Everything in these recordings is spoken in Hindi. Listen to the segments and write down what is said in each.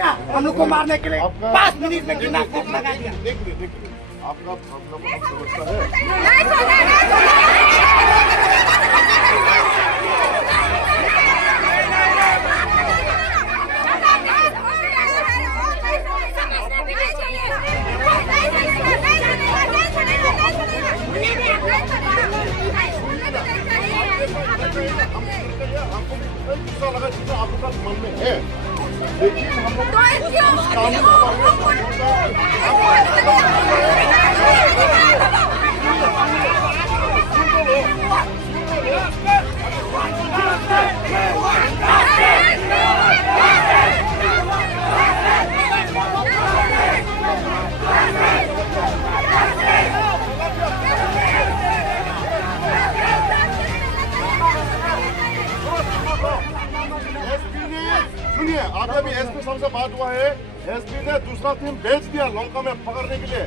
क्या हम लोग को मारने के लिए 5 मिनट में किडनैप लगा दिया। देखिए आपका प्रॉब्लम हम समझता है। हमको गुस्सा लगा चीजें आपके साथ मन में है, लेकिन हम लोग सुनिए, आज अभी एसपी साहब से बात हुआ है। एसपी ने दूसरा टीम भेज दिया लंका में पकड़ने के लिए।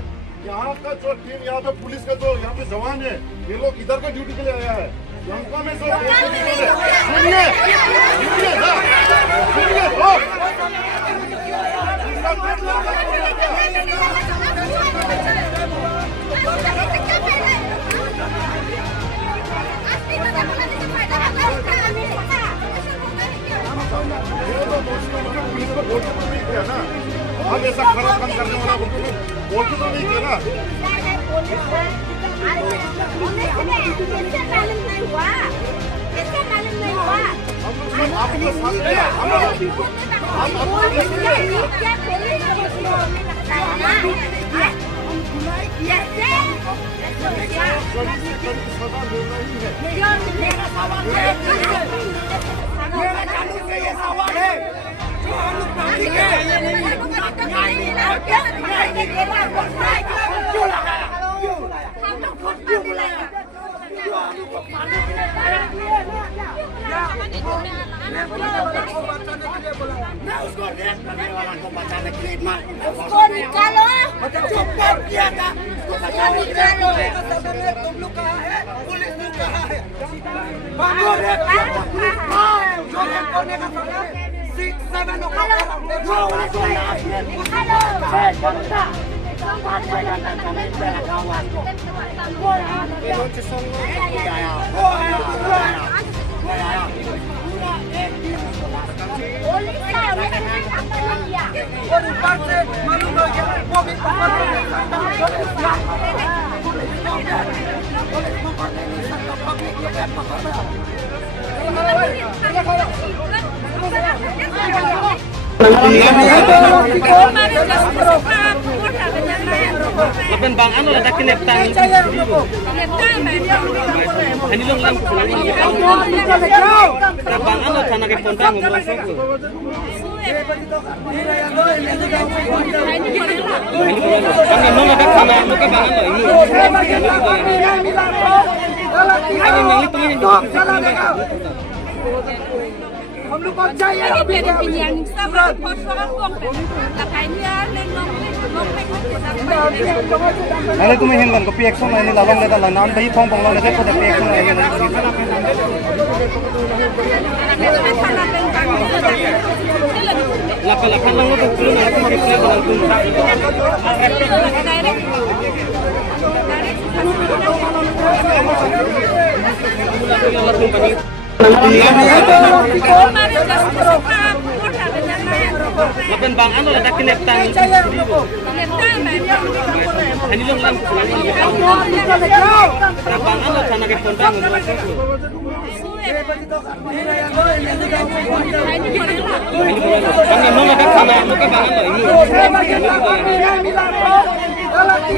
यहाँ का जो टीम, यहाँ पे पुलिस का जो यहाँ पे जवान है, ये लोग इधर का ड्यूटी के लिए आया है। लंका में जो पुलिस को बोल के तो नहीं किया ना, हम ऐसा खराब काम करने वाला बोल के तो नहीं किया ना। आपके साथ मेरा कानून में ये सवाल है जो हम लोग क्यों लगाया, हम लोग खुद क्यों बुलाया, क्यों हम लोग को मारने के लिए मैं उसको रेप करने वाला को बचाने के लिए उसको निकालो, जो पाप किया था उसको बचाने के लिए तुम लोग कहा है, पुलिस ने कहा है बाबू रेप किया था, पुलिस कहा है जो रेप करने का समय 6-7 लोग जो उनको लास्ट में हेलो और ऊपर से मालूम हो गया वो भी Lepas bang anu ada kinep tang. Ani long lang ko lang. Bang anu kana ke pontang mo bang ko. Ani no na kana mo ke bang anu ini. Ani nang itu ni. हम लोग को चाहिए अभी Ano tumihingan ko PX mo ni lalong na dalan nan dai phong phong lang na ko da PX mo ay na. Lakan lang mo to tulo na ko reply ko lang tulo. Lepas bang anu ada kinep tang. Ani long lang ko lang. Bang anu kana ke pontang mo bang ko. Ani no na kana mo ke bang anu ini.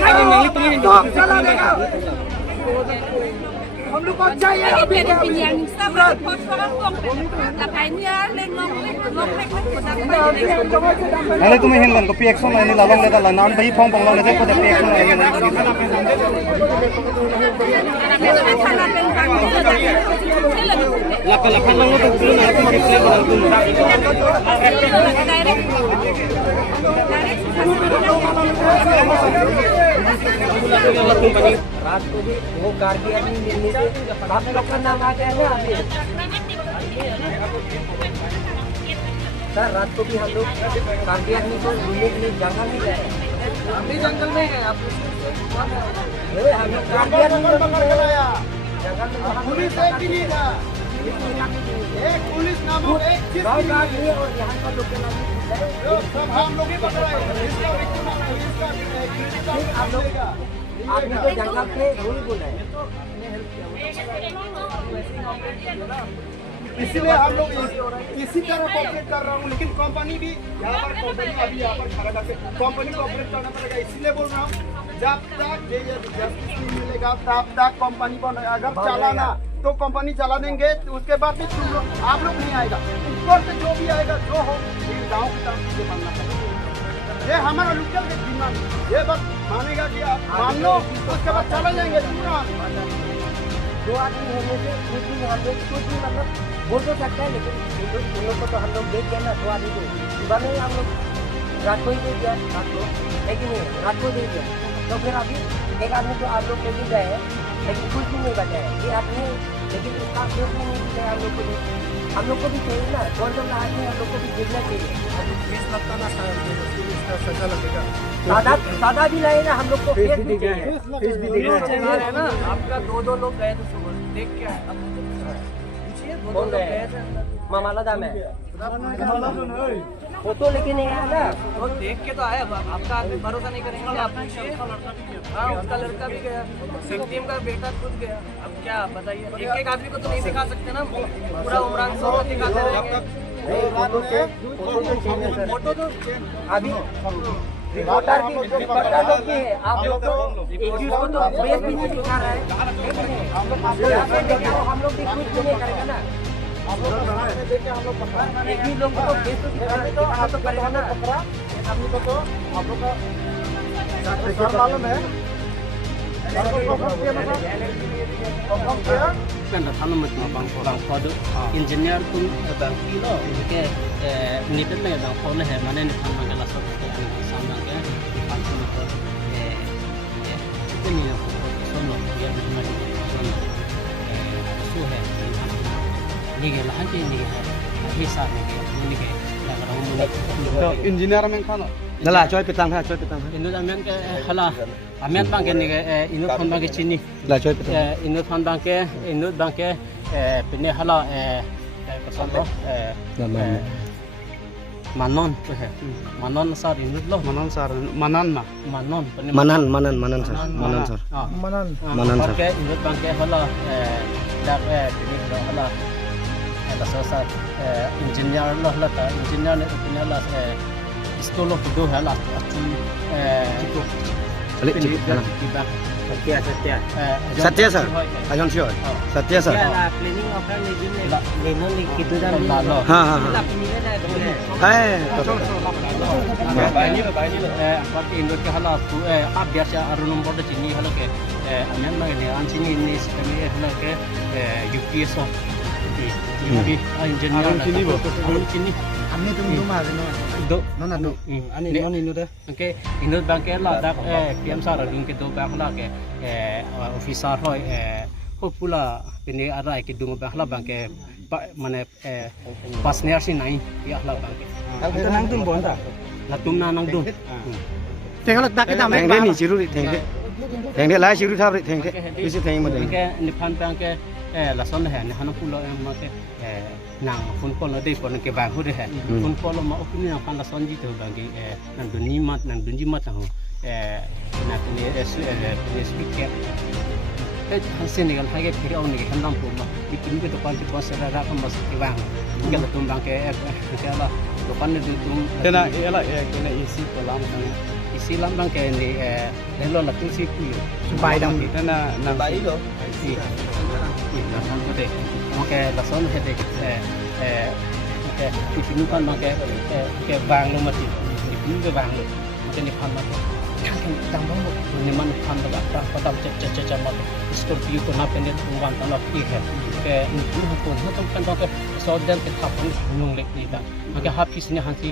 Ani nang itu ni. हम लोग को चाहिए अभी Ano tumihingan ko PX mo ni lalong na dalan nan dai phong phong lang na ko da PX mo ay na. Lakan lang mo to tulo na ko reply ko lang tulo. रात को भी वो कार की अभी आप लोग का नाम आ गया ना अभी सर रात को भी हम लोग काफी आदमी को घूमने के लिए जंगल में गए। हम भी जंगल में हैं। आप हम लोग काफी आदमी को जंगल में पुलिस एक भी नहीं था, एक पुलिस नामक एक चीज गाँव भी का नहीं आदमी और यहाँ का लोग के नाम है। जो सब हम लोग ही पकड़ा है। इसका victim है, इसका victim आप लोग आपने तो जंगल पे रूल बोला है। इसीलिए हम लोग इसी तरह कॉपरेट कर रहा हूँ, लेकिन कंपनी भी यहाँ पर कंपनी अभी यहाँ पर खड़ा करके कंपनी कॉपरेट करना पड़ेगा। इसलिए बोल रहा हूँ जब तक ये जस्टिस नहीं मिलेगा तब तक कंपनी को अगर चलाना तो कंपनी चला देंगे, तो उसके बाद भी तुम लोग आप लोग नहीं आएगा, ऊपर से जो भी आएगा जो हो ये गाँव की तरफ से मानना पड़ेगा। ये हमारा लोकल के डिमांड, ये बस मानेगा कि आप मान लो उसके बाद चला जाएंगे पूरा। दो आदमी होने से कुछ भी हम लोग कुछ भी मतलब बोल तो सकते हैं, लेकिन उन लोग को तो हम लोग देख गए ना। दो आदमी को सुबह में हम लोग रात को ही दे दिया, रात को लेकिन नहीं रात को दे दिया। तो फिर अभी एक आदमी को आप लोग लेके गए हैं, लेकिन कुछ भी नहीं बचा है ये आदमी, लेकिन उसका केस भी नहीं दिया हम लोग को। हम लोग को भी चाहिए ना, कौन सा आदमी हम लोग को भी देखना चाहिए। सादा भी लाए ना हम लोग को, फेस भी चाहिए ना। आपका दो लोग गए थे सुबह, देख के आए। कौन गए? मामाला दाम है फोटो लेके नहीं आया ना, वो देख के तो आए। अब आपका आदमी भरोसा नहीं करेंगे आप पूछिए। हाँ, उसका लड़का भी गया, विक्टिम का बेटा खुद गया। अब क्या बताइए, एक एक आदमी को तो नहीं दिखा सकते ना, पूरा उमरान सौ दिखाते रहेंगे। फोटो तो अभी रिपोर्टर लोग भी है। आप लोग तो एक चीज को तो प्रेस भी नहीं दिखा रहा है, हम लोग भी कुछ भी नहीं करेंगे ना। एक ही लोग को प्रेस तो दिखाना तो पड़ेगा ना। आदमी को तो आप लोग का मालूम है kan dalam macam bang orang kado engineer pun bang kilo ke nipet le bang kole hai mane ni kan magala so ke samna ke pansun ko itu ni so no ya ni ma so hai ni ke lah ke ni hai hisa ni ke तो इंजीनियर में खानो नला चोय पितांग है inu amen ke hala amen bang ke ni ke inu khon bang ke chini ला चोय inu khon bang ke pine hala person lo manon tu hai manon sar inu lo मनन सर मनन ना manon मनन सर मनन sir ke inu bang ke hala dak pine lo hala la so engineer lo hala ta engineer ne pine hala istolo kudo hala achu चलिए सत्य सर अजन श्योर सत्य सर क्लीनिंग ऑफर लेना कितना दाम हाँ हाँ हाँ है apa Indo ke hala tu biasa arunum bodo sini hala ke amen ma ne an sini ni sistem hala ke UPS so UP engineer sini हमने तुम दो मार do ना दो ani non inu de okay inu bang ke la dak PM sar adun ke do bang la ke officer hoi popula pini arai ke dung bang la bang ke mane pasneer si nai ya la bang ke तो नंग तुम बोलता la tum na nang dung तेरे लगता है कि थैंक नहीं चिरू थैंक लाई चिरू था थैंक इसे थैंक मत ke nipan bang ke la son hai ne hana pulo ma ke nang phun ko lo dei pon ke bang hu de hai phun ko lo ma opini nang pan la son ji to bang ke nang dunji mat ho na ni speak ke hansen ni gal hai ke phiri on ni handam pu ma ikin ke to pan ti pos ra kan mas ke bang ke la tum bang ke la to pan ni tum तेना ये ला के इसी को लाम isi lam bang ke ni lo la tu si ku by दम तेना ना by law la son ko de ke la son he de ke ipinu kan bang ke bang lo mati ipinu ke bang lo ke ni pan ma kan dang bang ni man pan da ta patam cha ma scorpio ko na pene wan ta la ki hai ke ni ko ha tam kan ke so den ke thap nung lek ni da ke ha pis ni han si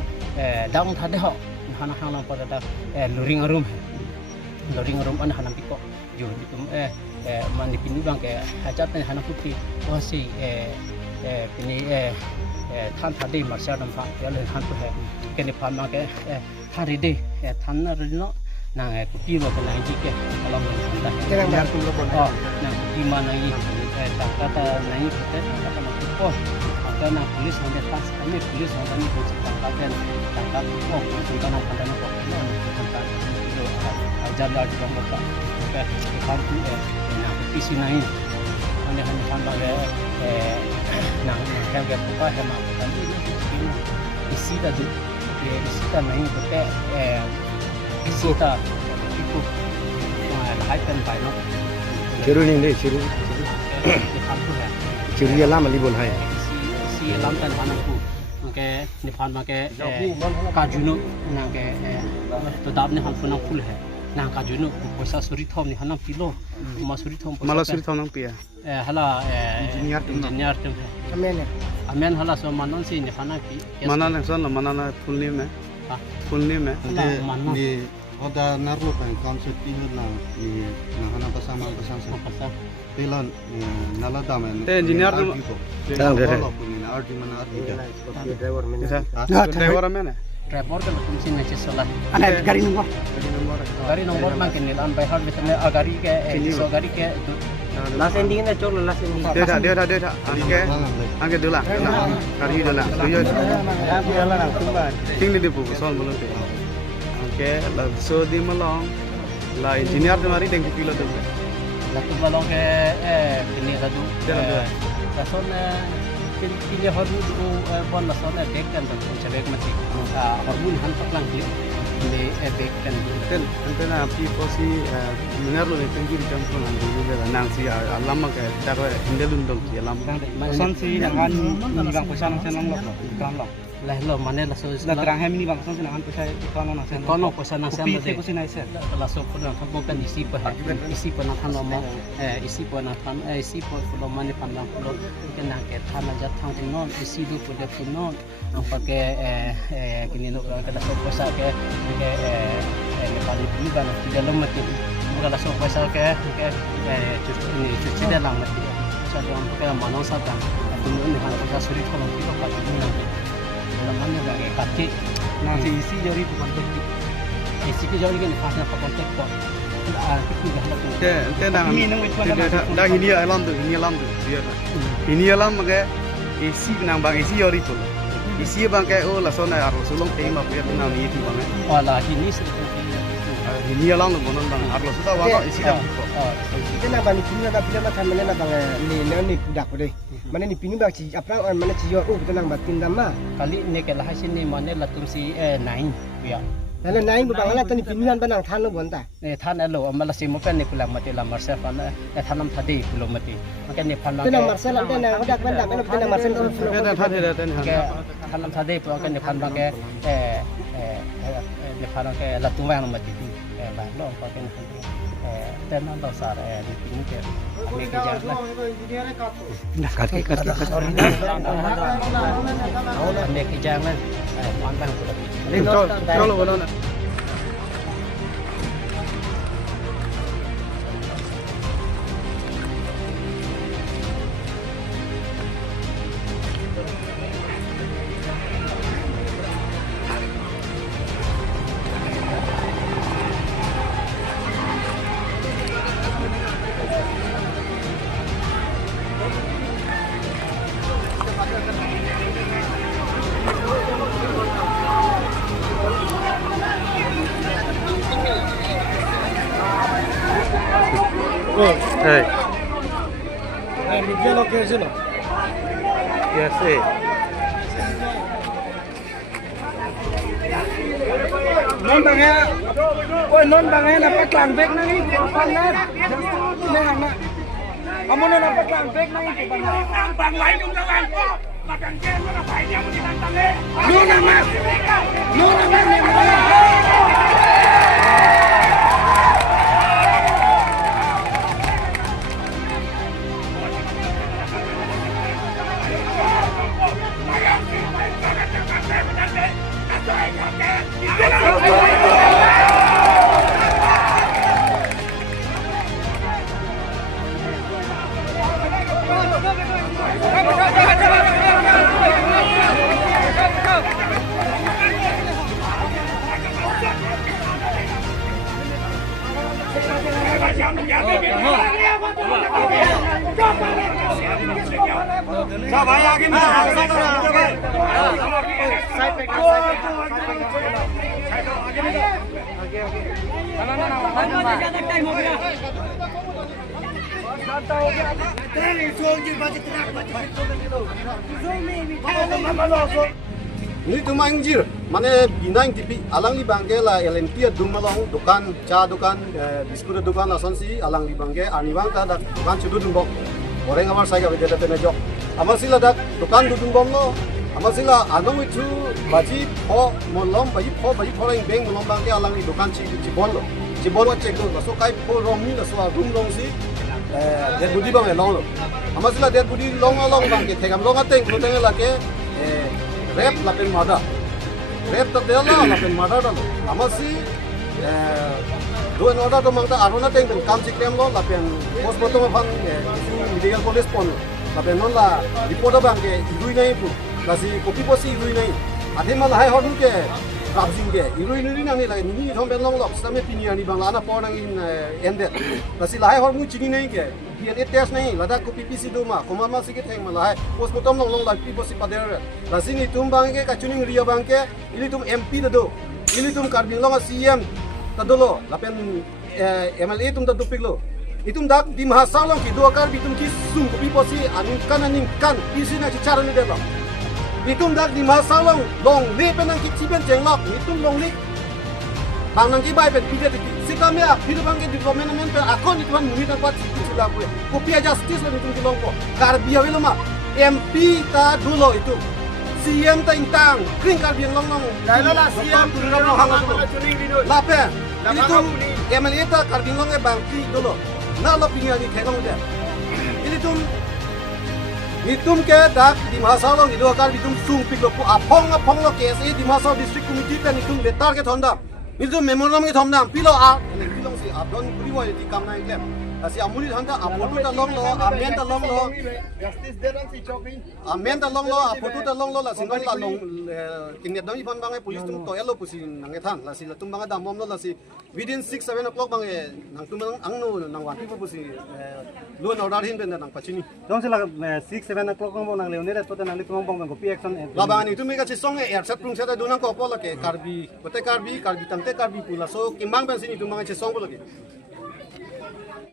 dang tha de ho hana hana pada da luring room an hana piko jo tum man ni pinu bang ke hajat ni hana puti wasi pini ท่านทัดดีมาเสียดำฟ้าเดี๋ยวเลยท่านตัวแกนิพันมาแกท่านดีท่านนั่นเนาะนางกุฏิว่าเป็นนางจีแกkalau mengenai Jangan gantung lebon. oh nang kuci mana ini tak kata nang kita kata masuk pos atau nang polis nanti tas kami polis nanti polisi tangkap oh kita nang kata nak pos tangkap itu ajar lah di bawah tak kan tu nang kuci nang hanya kan nang yang kita buka hema kan isi dah tu isi dah nang kita isi dah itu hai cần phải nó Chiru ni deh, chiru. Chiru ya lama libon hai. Si lam tan han ku ke nipan ma ke kajunu na ke to dab ne han funang full hai na kajunu poisa suri thom ni hanam kilo ma suri thom Malah suri thom nang pia. hala Engineer tum amen hala so manon si ni hana ki Mana nang son, mana na full name hai. Full name hai. Di oda narlo pa konsep ini na hana pasama pasang Tilan nala dama Te engineer tu. Tang deh. arti mana arti Isa. Driver mana? driver kan tum sin na chisola Anak gari nombor. gari nomor ma ke nilan by heart betne gari ke so gari ke Last ending na cholo last ending. Dia dah. Angke dulu lah. Kari dulu lah. Tujuh. Ting ni dia pun soal belum tu. Angke, so di malang, lah engineer tu mari tengku kilo tu. Latu balong ke ini kadu lason pilih haru tu pon lason dek kan tu sebab mati hormon han paklang klik ini dek kan Ante na api posi minar lo tengku di kampung nanti juga nang si alam mak dah Hindu dong si alam. son si nangan ni bang pesan senang lo kan lo lah lo mana laso la terang hem ni bang son senangan pesan kono nang sen kono pesan nang sen de pesan nang sen laso kono kan bukan isi pa na than mo isi pa na than isi pa lo mane pan lang lo kan na ke than ja thang tin non isi du pu de pu non ang pa ke kini no ka laso pesan ke pali pi ba na ti de lo mati mo laso pesan ke cuci de lang mati sa do ang pa manong sa tan kung ni han pa suri thon ti pa ni na namanya dari kaki nanti isi jari tu kontek isi ke jari kan pasnya apa kontek kok itu dah laku Te dah ini alam tu dia. Ini alam mak isi nang bang isi yori tu. Isi bang ke oh lason ay arlo sulong tema pia tu nang ni tu bang. wala ini sedikit Ini alam tu monon bang arlo sudah wala isi dah. Kita nak bani pinu nak pilih macam mana nak bang ni budak ko deh. Mana ni pinu bang ci apa mana ci yo kita nang batin dama. kali ni ke lah sini mana lah tum si nain ya Lalu naik bang lah tani pinu kan banang than lo bonta. than alo amala si mo kan ni pulang mati la marsa pan thanam thadi pulang mati makan ni pan Kita nang Marcel ada nang hodak benda mana kita nang Marcel Te dah thade ke thanam thadi pulang ni pan ke ni pan ke la tumang mati ba lo pa kan dan lo sar di pinu ke ni ke jalan Kaki. Ane ke jangan pandang sudah. Kalau boleh nak. Hey. Dia lo ke sini. Yes, eh. Non bang ya. Oi non bang ya nak klang bek nang ni pan na. Ni hang na. Kamu nak klang bek nang ni pan na. Bang lai dum jalan ko. Makan ken mana pai dia mesti tantang le. Nu nama. Nu nama ni. Ini cuma injir, mana binang tipi alang di bangke lah LNT dumalong dukan cha dukan biskut dukan lah sonsi alang di bangke anibang ta dak dukan cudu dumbok orang amar saya gawe data tenajok amar sila dak dukan du dumbom lo amar sila anong itu baji po molom baji po orang beng molom bangke alang di dukan cibon lo cibon wa cek do so kai po romi la so room long si der budi bang long lo amar sila der budi long bangke tegam long ateng ko teng la ke rep lapen mada rep ta dela lapen mada dalo amasi do order to mangta arona teng kam sikem lo lapen postmortem fan medical police pon lapen non la report bangke idui nai pu lasi kopi posi idui nai adhe mal hai hodun ke rabjing ke idui nuri nang ni la ni thom ben long lo same piniani bangla na por nang in ende lasi lai hor mu chini nai ke DNA test nahi lada ko PPC do ma koma ma sige theng mala hai postmortem long la people si pader la sini tum bang ke kachuning ria bang ke ili tum MP do ili tum karbin long CM tadolo la pen MLA tum da dupik lo itum dak di mahasalong ki do kar bitum ki sum ko people si anin kan isi na cara ni de lo itum dak di mahasalong long le penang ki chiben jenglok itum long li bang nang ki bai pen pide sikame a hidu bang ke development pe akon itu man muni dapat sila gue kopi justice lo itu kilongko karbia welo ma MP ta dulo itu CM ta intang kring karbia long Dahlah siam long hang lape itu MLA ta karbia long e bangki dulo na lo pinga ni thegong de ini nitum ke dak di masalong itu akar bitum sung piklo pu apong lo case di masal district committee pe nitum letar ke thonda itu memorandum ke thomdam pilo a pilong si abdon priwa di kamna iklem asi amuli handa apotu ta long lo amen ta long lo justice deran si choking amen ta long lo apotu ta long lo la singon la long tingnet dong iban bangai police tum to elo pusi nange than la si tum banga damom lo la si within 6-7 o'clock bangai nang tum ang no nang wa people pusi lo na order hin den nang pachini dong sila 6-7 o'clock ngomong nang leone re to nang li ngomong bang kopi action la bang ni tum ga chi song e air set prung seta dunang ko pola ke karbi tamte karbi pula so kimbang ben sini tum banga chi song bola ke